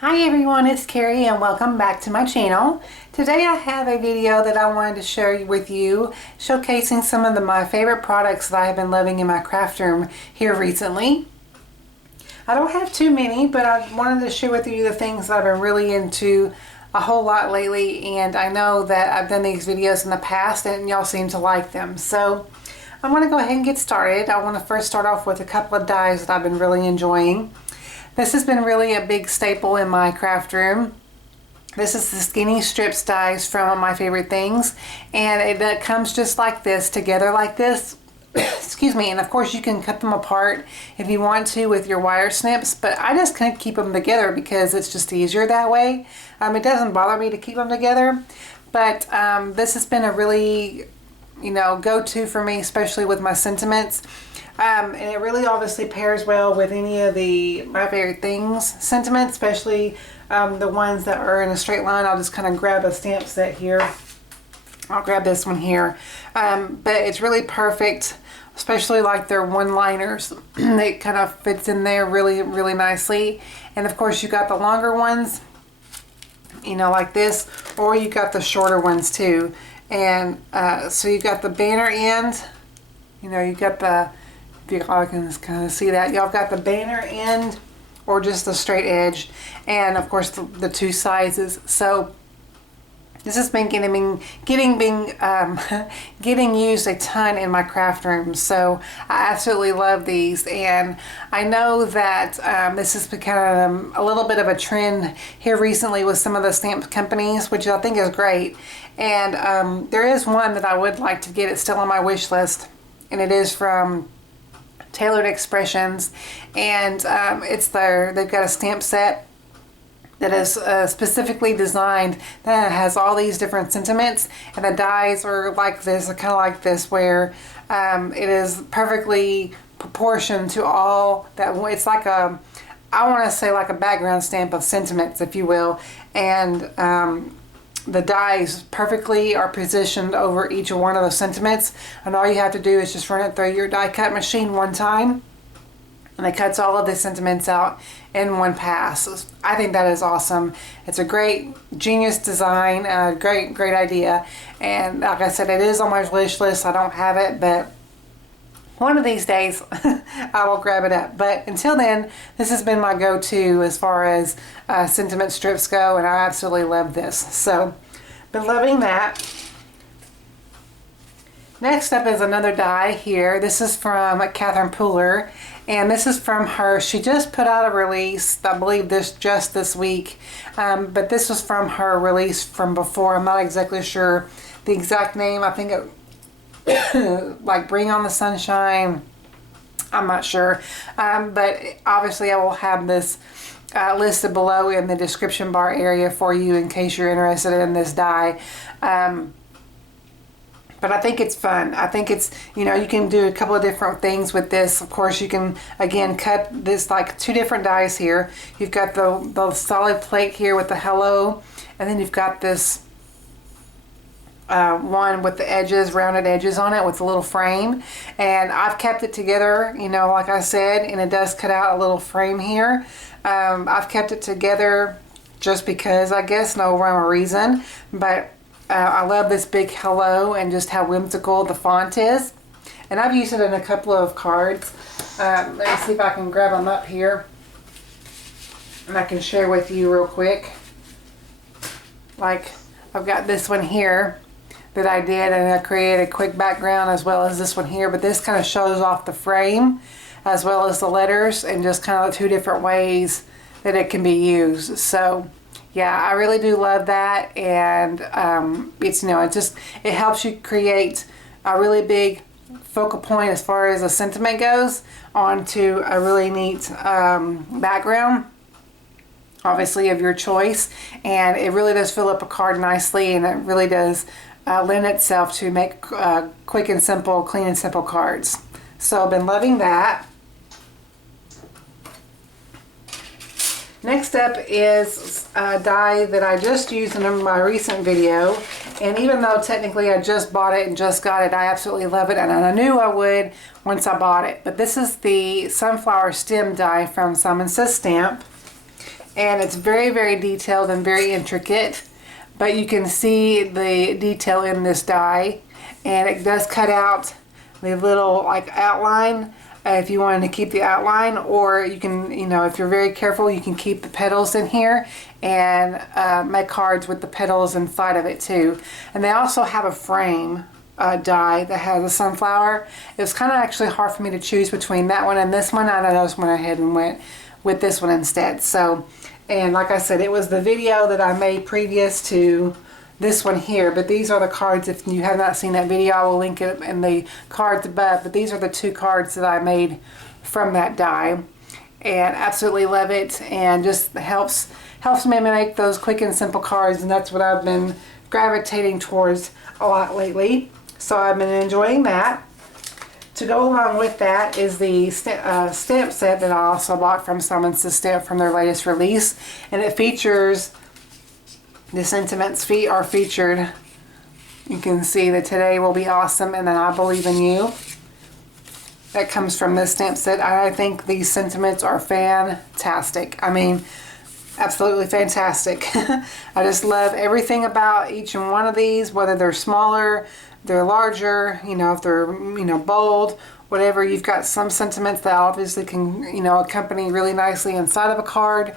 Hi everyone, it's Kari and welcome back to my channel. Today I have a video that I wanted to share with you showcasing some of my favorite products that I have been loving in my craft room here recently. I don't have too many, but I wanted to share with you the things that I've been really into a whole lot lately, and I know that I've done these videos in the past and y'all seem to like them. So I'm going to go ahead and get started. I want to first start off with a couple of dies that I've been really enjoying. This has been really a big staple in my craft room. This is the Skinny Strips dies from My Favorite Things, and it comes just like this, together like this. Excuse me, and of course you can cut them apart if you want to with your wire snips, but I just kind of keep them together because it's just easier that way. It doesn't bother me to keep them together, but this has been a really, go-to for me, especially with my sentiments. And it really obviously pairs well with any of the My Favorite Things sentiments, especially the ones that are in a straight line. I'll just kind of grab a stamp set here. I'll grab this one here. But it's really perfect, especially like their one-liners. It kind of fits in there really, really nicely. And of course you got the longer ones, like this, or you got the shorter ones too. And so you got the banner end, you got the, if y'all can kind of see that, y'all got the banner end or just the straight edge, and of course the two sizes. So this has been getting used a ton in my craft room, so I absolutely love these. And I know that this has become a little bit of a trend here recently with some of the stamp companies, which I think is great. And there is one that I would like to get. It's still on my wish list, and it is from Tailored Expressions, and they've got a stamp set that is specifically designed that has all these different sentiments, and the dies are like this, kind of like this, where it is perfectly proportioned to all that. It's like I want to say like a background stamp of sentiments, if you will, and the dies perfectly are positioned over each one of those sentiments, and all you have to do is just run it through your die cut machine one time, and it cuts all of the sentiments out in one pass. I think that is awesome. It's a great, genius design, great idea, and like I said, it is on my wish list. I don't have it, but one of these days I will grab it up. But until then, this has been my go-to as far as sentiment strips go, and I absolutely love this. So, been loving that. Next up is another die here. This is from Katherine Puller, and this is from her. She just put out a release, I believe just this week, but this was from her release from before. I'm not exactly sure the exact name. I think it like Bring on the Sunshine, I'm not sure, but obviously I will have this listed below in the description bar area for you in case you're interested in this die. But I think it's fun. I think it's, you can do a couple of different things with this. Of course, you can, again, cut this like two different dies here. You've got the solid plate here with the hello, and then you've got this one with the edges, rounded edges on it with a little frame. And I've kept it together, like I said, and it does cut out a little frame here. I've kept it together just because, I guess, no rhyme or reason, but I love this big hello and just how whimsical the font is. And I've used it in a couple of cards. Let me see if I can grab them up here and I can share with you real quick. Like, I've got this one here that I did, and I created a quick background, as well as this one here, but this kind of shows off the frame as well as the letters, and just kind of two different ways that it can be used. So yeah, I really do love that, and it's it helps you create a really big focal point as far as a sentiment goes onto a really neat background, obviously of your choice, and it really does fill up a card nicely, and it really does lend itself to make quick and simple, clean and simple cards. So I've been loving that. Next up is a die that I just used in my recent video, and even though technically I just bought it and just got it, I absolutely love it, and I knew I would once I bought it. But this is the Sunflower Stem die from Simon Says Stamp, and it's very, very detailed and very intricate, but you can see the detail in this die, and it does cut out the little like outline if you wanted to keep the outline, or you can, you know, if you're very careful, you can keep the petals in here and make cards with the petals inside of it too. And they also have a frame die that has a sunflower. It was kind of actually hard for me to choose between that one and this one. I just went ahead and went with this one instead. So, and like I said, it was the video that I made previous to this one here, but these are the cards. If you have not seen that video, I will link it in the cards above, but these are the 2 cards that I made from that die, and absolutely love it, and just helps me make those quick and simple cards, and that's what I've been gravitating towards a lot lately. So I've been enjoying that. To go along with that is the stamp set that I also bought from Summons to Stamp from their latest release, and it features the sentiments are featured. You can see that today will be awesome, and then I believe in you. That comes from this stamp set. I think these sentiments are fantastic. I mean, absolutely fantastic. I just love everything about each and one of these, whether they're smaller, they're larger, you know, if they're, you know, bold, whatever. You've got some sentiments that obviously can, you know, accompany really nicely inside of a card.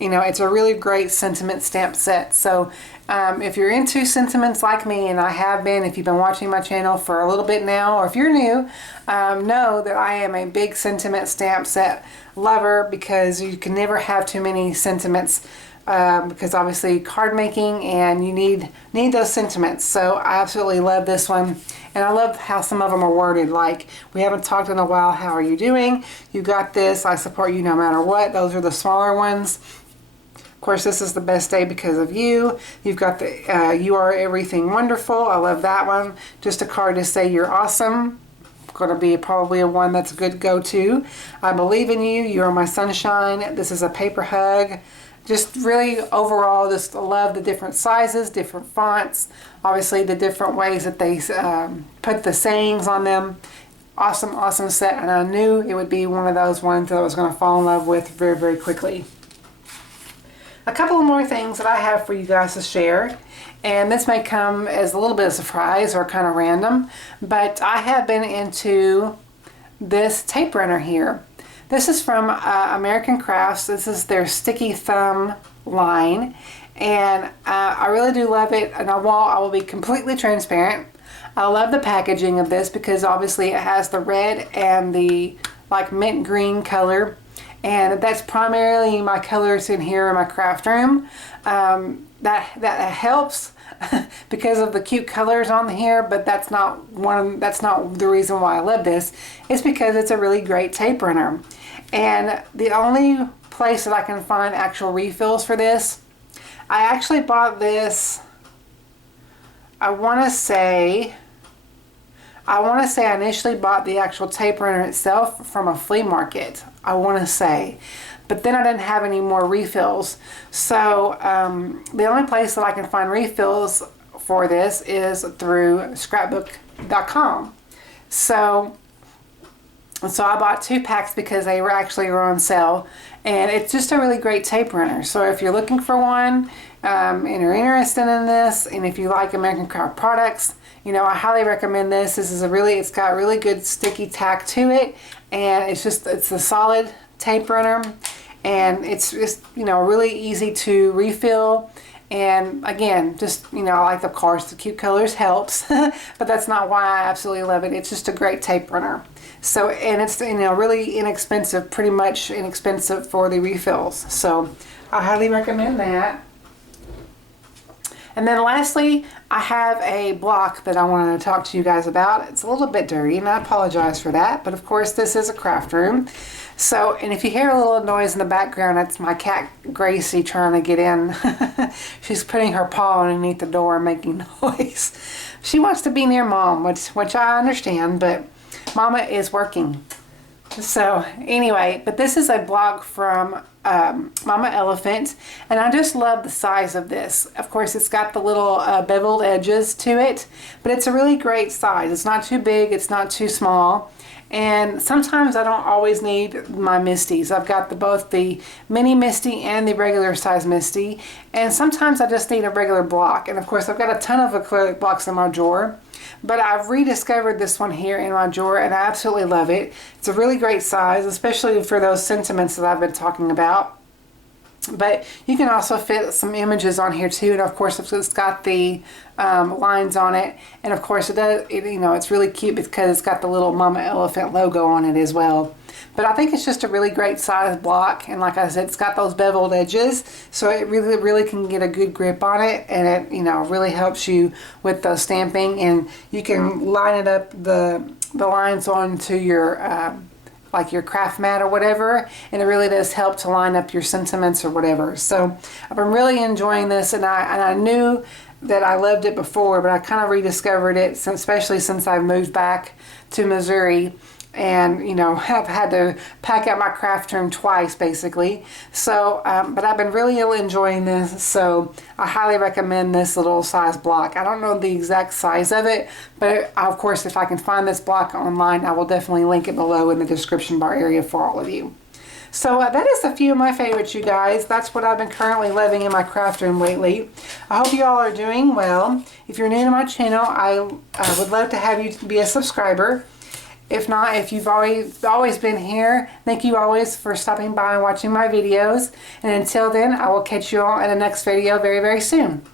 You know, it's a really great sentiment stamp set. So if you're into sentiments like me, and I have been, if you've been watching my channel for a little bit now, or if you're new, know that I am a big sentiment stamp set lover, because you can never have too many sentiments, because obviously card making, and you need those sentiments. So I absolutely love this one, and I love how some of them are worded, like, we haven't talked in a while, how are you doing? You got this, I support you no matter what. Those are the smaller ones. Of course, this is the best day because of you. You've got the you are everything wonderful. I love that one. Just a card to say you're awesome. Going to be probably a one that's a good go-to. I believe in you. You are my sunshine. This is a paper hug. Just really overall, just love the different sizes, different fonts. Obviously, the different ways that they put the sayings on them. Awesome, awesome set. And I knew it would be one of those ones that I was going to fall in love with very, very quickly. A couple of more things that I have for you guys to share, and this may come as a little bit of a surprise or kind of random, but I have been into this tape runner here. This is from American Crafts. This is their Sticky Thumb line, and I really do love it, and I will be completely transparent. I love the packaging of this because obviously it has the red and the like mint green color. And that's primarily my colors in here in my craft room. That helps because of the cute colors on here, but that's not the reason why I love this. It's because it's a really great tape runner. And the only place that I can find actual refills for this, I actually bought this, I want to say I initially bought the actual tape runner itself from a flea market, I want to say. But then I didn't have any more refills. So the only place that I can find refills for this is through scrapbook.com. So I bought 2 packs because they were on sale. And it's just a really great tape runner. So if you're looking for one and you're interested in this, and if you like American Craft products, you know, I highly recommend this. It's got really good sticky tack to it, and it's a solid tape runner, and it's just, you know, really easy to refill. And again, just, you know, I like, of course, the cute colors helps, but that's not why I absolutely love it. It's just a great tape runner. So, and it's, you know, really inexpensive, pretty much inexpensive for the refills. So I highly recommend that. And then lastly, I have a block that I want to talk to you guys about. It's a little bit dirty, and I apologize for that, but of course this is a craft room. So, and if you hear a little noise in the background, that's my cat Gracie trying to get in. She's putting her paw underneath the door and making noise. She wants to be near Mom, which I understand, but Mama is working. So anyway, but this is a block from mama elephant, and I just love the size of this. Of course, it's got the little beveled edges to it, but it's a really great size. It's not too big, it's not too small. And sometimes I don't always need my Misties. I've got both the mini Misty and the regular size Misty. And sometimes I just need a regular block. And of course I've got a ton of acrylic blocks in my drawer. But I've rediscovered this one here in my drawer and I absolutely love it. It's a really great size, especially for those sentiments that I've been talking about. But you can also fit some images on here too, and of course it's got the lines on it, and of course it's really cute because it's got the little mama elephant logo on it as well. But I think it's just a really great size block, and like I said, it's got those beveled edges, so it really can get a good grip on it, and it really helps you with the stamping, and you can line it up the lines onto your like your craft mat or whatever, and it really does help to line up your sentiments or whatever. So I've been really enjoying this, and I knew that I loved it before, but I kind of rediscovered it, especially since I moved back to Missouri and have had to pack out my craft room twice basically. So but I've been really enjoying this, so I highly recommend this little size block. I don't know the exact size of it, but of course if I can find this block online, I will definitely link it below in the description bar area for all of you. So that is a few of my favorites, you guys. That's what I've been currently loving in my craft room lately. I hope you all are doing well. If you're new to my channel, I would love to have you be a subscriber. If not, if you've always been here, thank you always for stopping by and watching my videos. And until then, I will catch you all in the next video very, very soon.